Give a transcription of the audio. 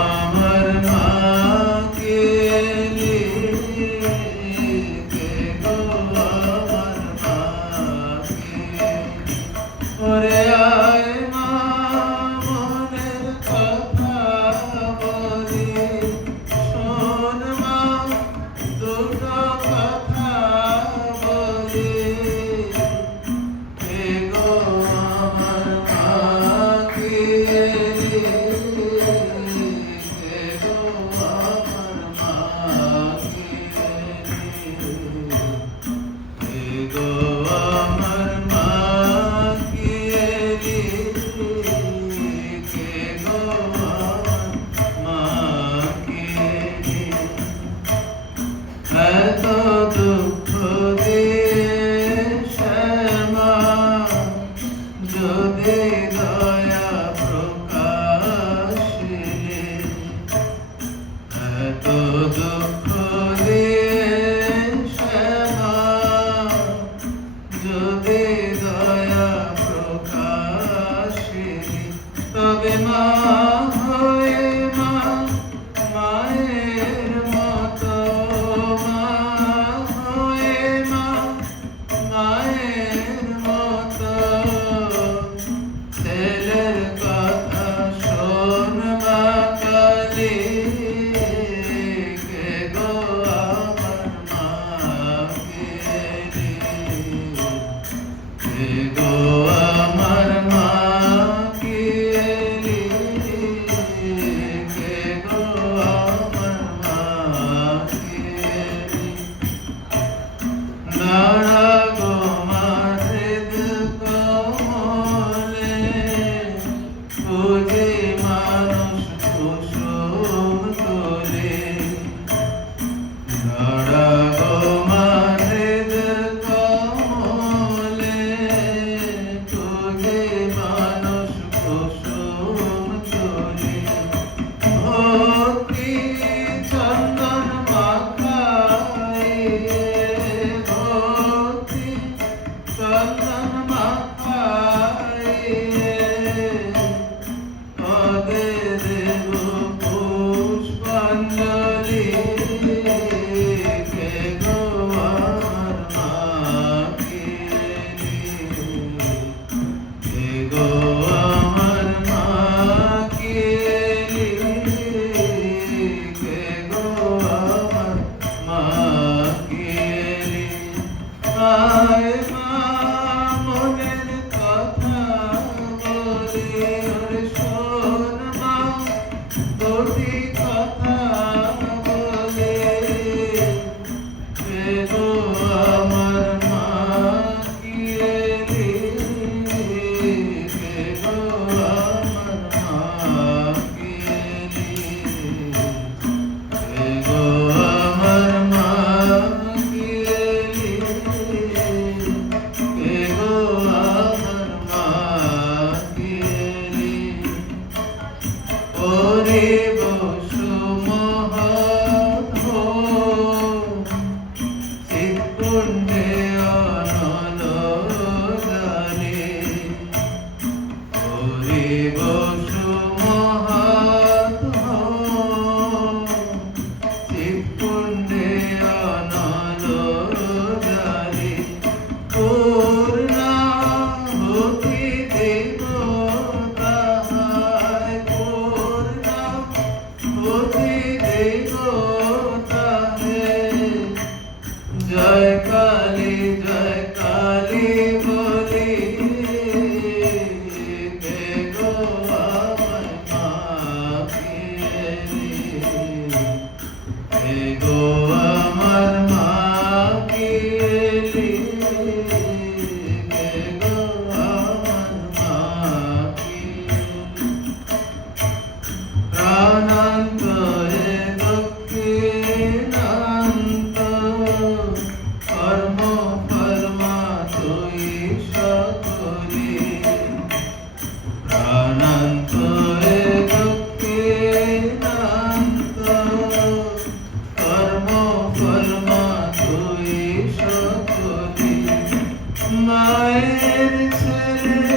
আমার মাকে কে গো আমার মাকে ওরে আয় মা মনের কথা বলি শোন মা দুটো কথা বলি কে গো আমার মাকে কে গো আমার মাকে কে গো আমার মাকে কে গো আমার মাকে এত দুঃখ দিয়ে শ্যামা যদি দয়া প্রকাশিলে এত দুঃখ দিয়ে শ্যামা যদি দয়া প্রকাশিলে তবে মা হয়ে মা মায়ের মতো মা হয়ে মা মায়ের মতো ছেলের কথা শোন মা কালী কে গো আমার মাকে কে গো আমার মাকে কে গো আমার মাকে দাঁড়া গো মাঝেদ কমলে বুঝি মানুষ কুসুম তোলে দাঁড়া গো মাঝেদ কমলে বুঝি মানুষ কুসুম তোলে ভক্তি চন্দন মাখায়ে ভক্তি চন্দন মাখায়ে পদে দেব পুষ্পাঞ্জলি কে গো আমার মাকে কে গো আমার মাকে কে গো আমার মাকে আয় মা মনের কথা বলি ওরে শোন মা দুটি কথা বলি কে গো আমার মাকে কে গো আমার মাকে কে গো আমার মাকে কে গো আমার মাকে ওরে বসু মহৎ চিৎকুণ্ডে অনল জানে ওরে বসু মহৎ চিৎকুণ্ডে অনল জানে পূর্ণাহুতি দেবতা হায় পূর্ণাহুতি দেবতা হে জয় কালী বলি কে গো আমার মাকে কে গো আমার মাকে কে গো আমার মাকে প্রাণান্তরে দক্ষিণান্ত কর্ম কর্মা তুই সকলে প্রাণান্তরে দক্ষিণান্ত কর্ম কর্মা তুই সকলে মায়ের ছেলে